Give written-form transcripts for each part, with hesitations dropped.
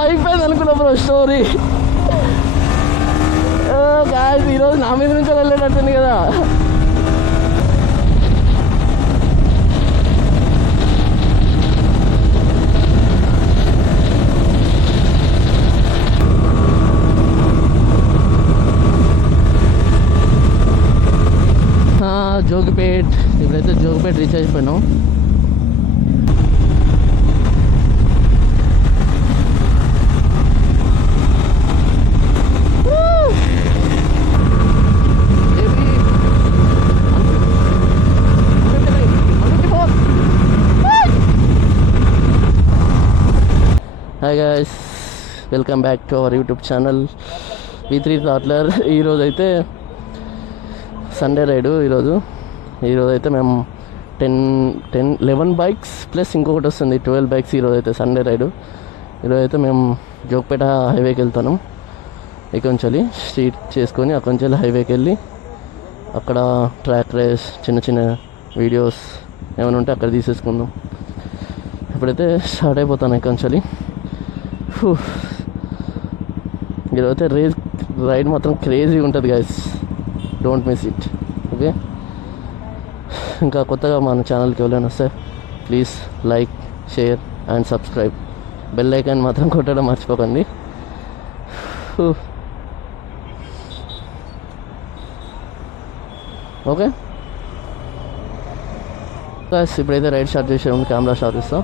అయిపోయింది అనుకున్నా bro story. ఈరోజు నా మీద నుంచి వెళ్ళేటట్టుంది కదా. జోగిపేట్, ఇప్పుడైతే జోగిపేట్ రీచ్ అయిపోయినాం. Hi guys, welcome back to our YouTube channel V3 థాట్లర్. ఈరోజు అయితే సండే రైడు. ఈరోజు అయితే మేము 11 బైక్స్ ప్లస్ ఇంకొకటి వస్తుంది 12 బైక్స్. ఈరోజు అయితే సండే రైడు. ఈరోజు అయితే మేము జోగిపేట హైవేకి వెళ్తున్నాం. ఇక్కడ నుంచి స్ట్రీట్ చేసుకొని అక్కడి నుంచి హైవేకి వెళ్ళి అక్కడ ట్రాక్ రేస్, చిన్న చిన్న వీడియోస్ ఏమైనా ఉంటే అక్కడ తీసేసుకుందాం. ఇప్పుడైతే స్టార్ట్ అయిపోతాను ఇక్కడ నుంచి. ఈరోజు అయితే రైడ్ మాత్రం క్రేజీగా ఉంటుంది guys, don't miss it. Okay, ఇంకా కొత్తగా మన ఛానల్కి ఎవరైనా వస్తే please like, share and subscribe. Bell icon మాత్రం కొట్టడం మర్చిపోకండి. ఓకే గైస్, ఇప్పుడైతే రైడ్ స్టార్ట్ చేసే కెమెరా స్టార్ట్ చేస్తాం.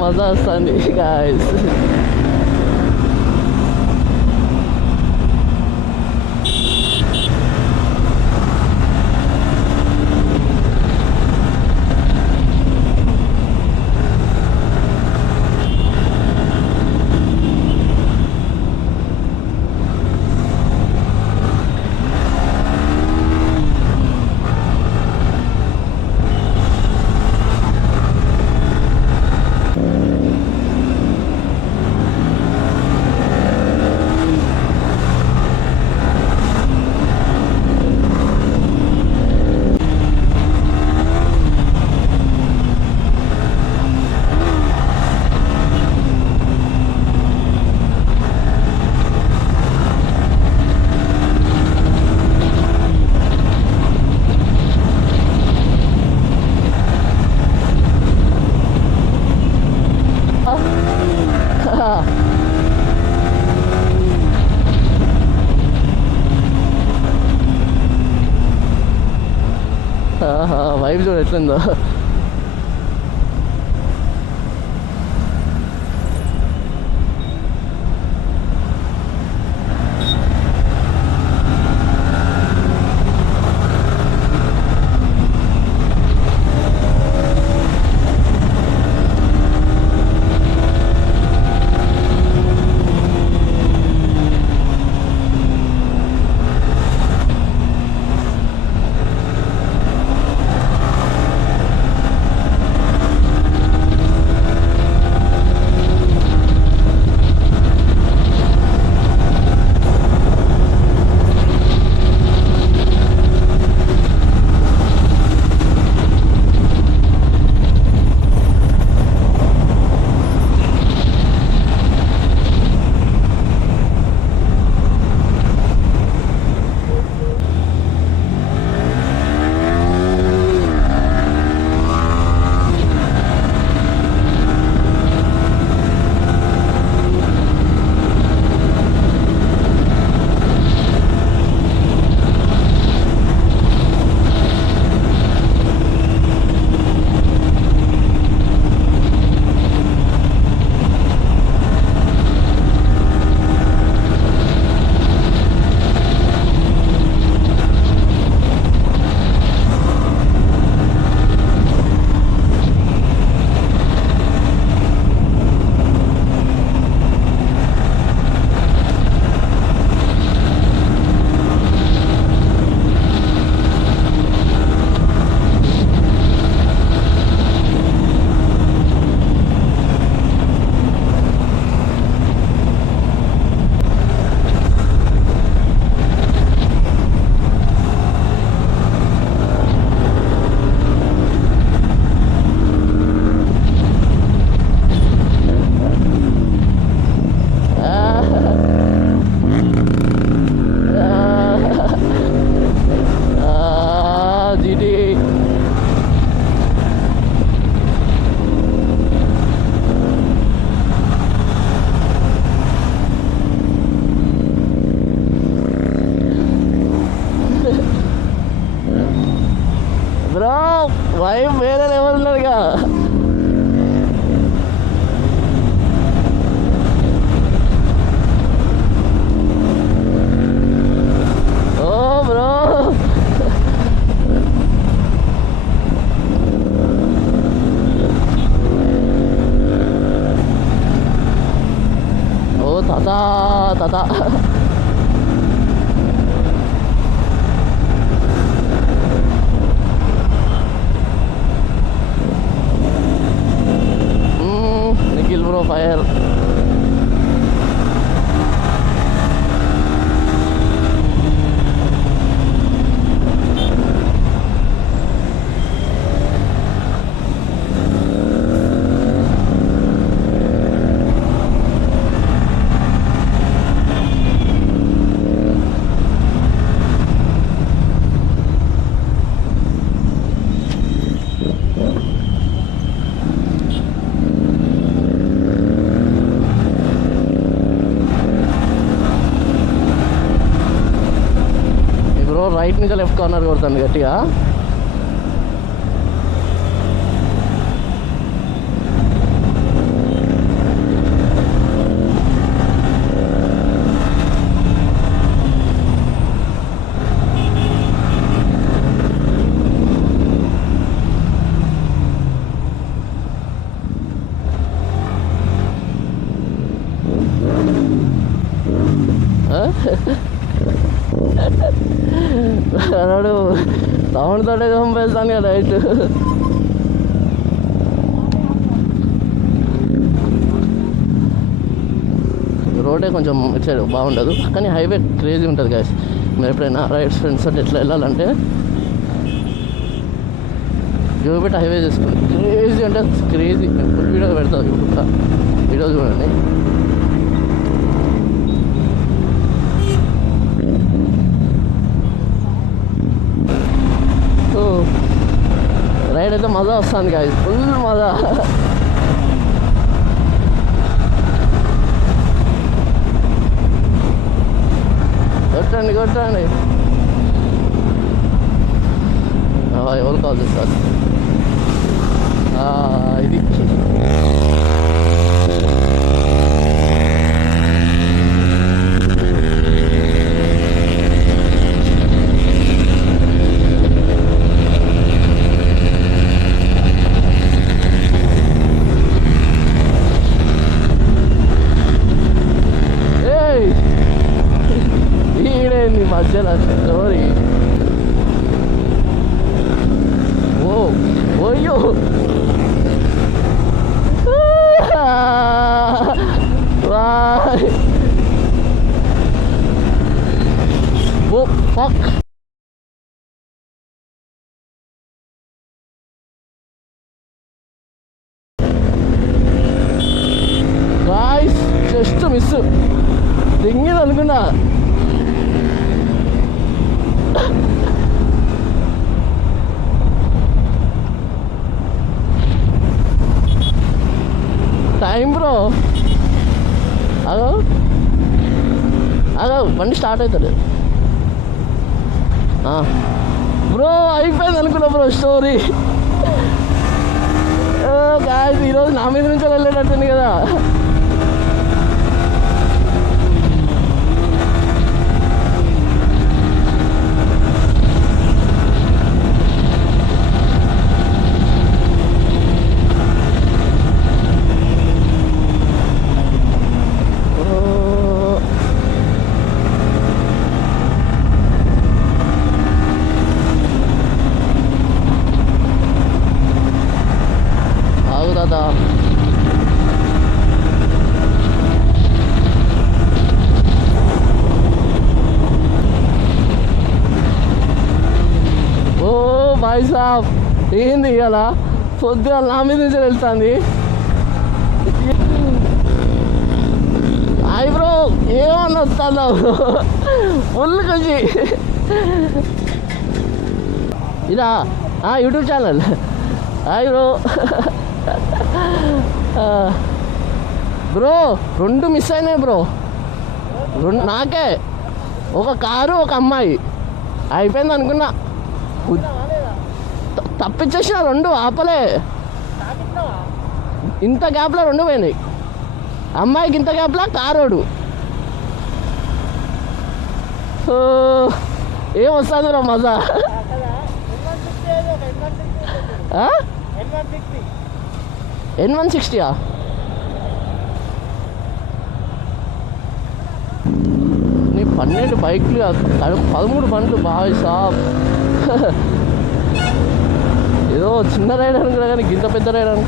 మజా వస్తుంది గాయస్. వైబ్ చూడు ఎట్లుందో. తాత. Nikhil bro fire. రైట్ నుంచి లెఫ్ట్ కార్నర్ కొడుతుంది గట్టిగా. అన్నాడు సౌండ్ తోటే చంపేస్తాను కదా రైట్. రోడే కొంచెం ఇటు సైడ్ బాగుండదు, కానీ హైవే క్రేజీ ఉంటుంది గాయస్. మీరు ఎప్పుడైనా రైడ్స్ ఫ్రెండ్స్ తోటి ఎట్లా వెళ్ళాలంటే జోబెట్ హైవే చేసుకోండి. క్రేజీ అంటే క్రేజీ. ఫుల్ వీడియో పెడతాను యూట్యూబ్లో, వీడియో చూడండి. రైడ్ అయితే మజా వస్తుంది కాదు, ఫుల్ మజా. కొట్టండి కొట్టండి. ఎవరు కాల్ చేస్తారు ఇది. ఈడేంది మధ్యలో స్టోరీ. ఓయ్యో ఓ ఫక్. గాయ్స్ జస్ట్ మిస్, దింగింది అనుకున్నా. Time bro. అగో అగో బండి స్టార్ట్ అవుతుంది బ్రో. అయిపోయింది అనుకున్నా బ్రో స్టోరీ. గాయ్స్ ఈరోజు నా మీద నుంచి వెళ్ళేటట్టుంది కదా. భాయ్ సాబ్ ఏంది ఇలా పొద్దున నా మీద నుంచి వెళ్తుంది. హాయ్ బ్రో, ఏమన్నా వస్తుందా ఫుల్ ఖుషి. ఇదా YouTube channel. Hi bro. Bro 2 miss అయినాయి బ్రో, 2 నాకే. ఒక కారు ఒక అమ్మాయి. అయిపోయింది అనుకున్నా, తప్పించేసిన 2 ఆపలే. ఇంత గ్యాప్లో 2 పోయినాయి. అమ్మాయికి ఇంత గ్యాప్లో కారోడు. ఏం వస్తుంది రా మజా. N160 12 బైక్లు 13 బండ్లు బాయ్ సాబ్. ఏదో చిన్న రైడ్ అనుకున్నా కానీ ఇంత పెద్ద రైడ్ అను.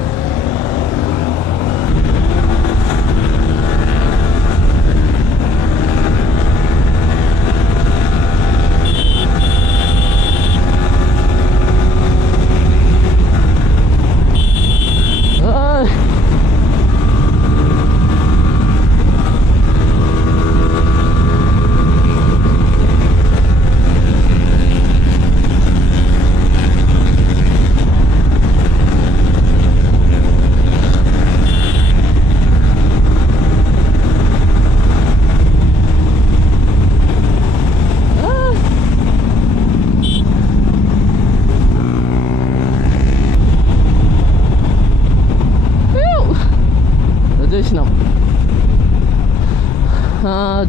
వచ్చేసినాం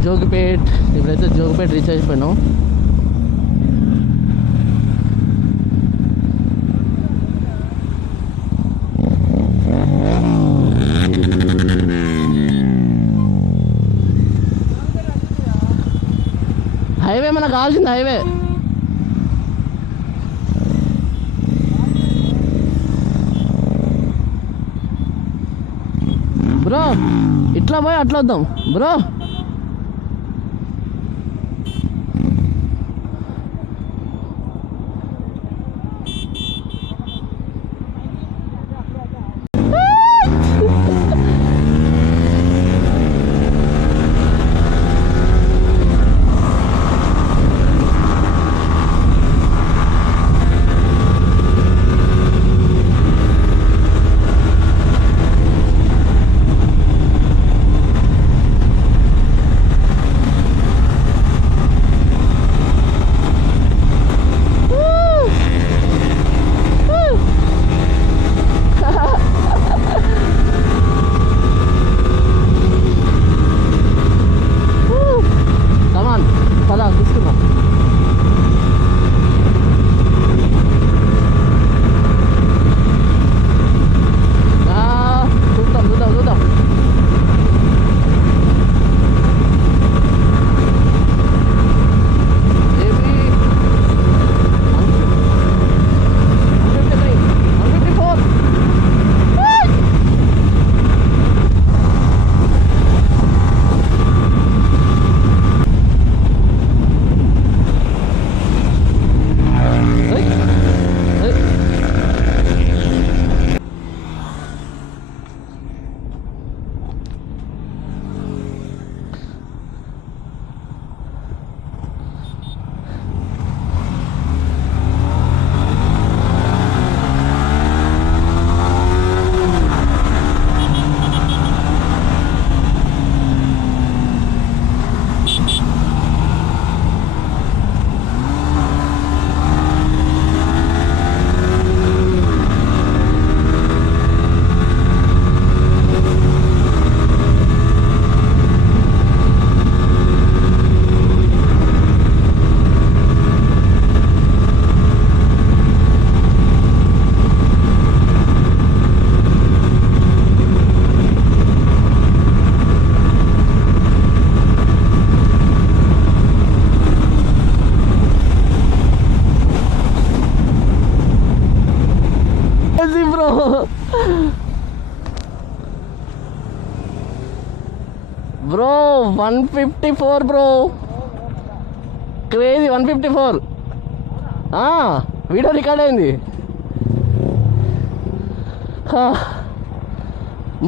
జోగిపేట్. ఇప్పుడైతే జోగిపేట్ రీచ్ అయిపోయినాం. హైవే మనకు కావాల్సింది హైవే. బ్రో ఇట్లా పోయి అట్లా వద్దాం bro. Bro 154 bro, crazy 154. Video record అయింది.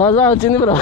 మజా వచ్చింది బ్రో.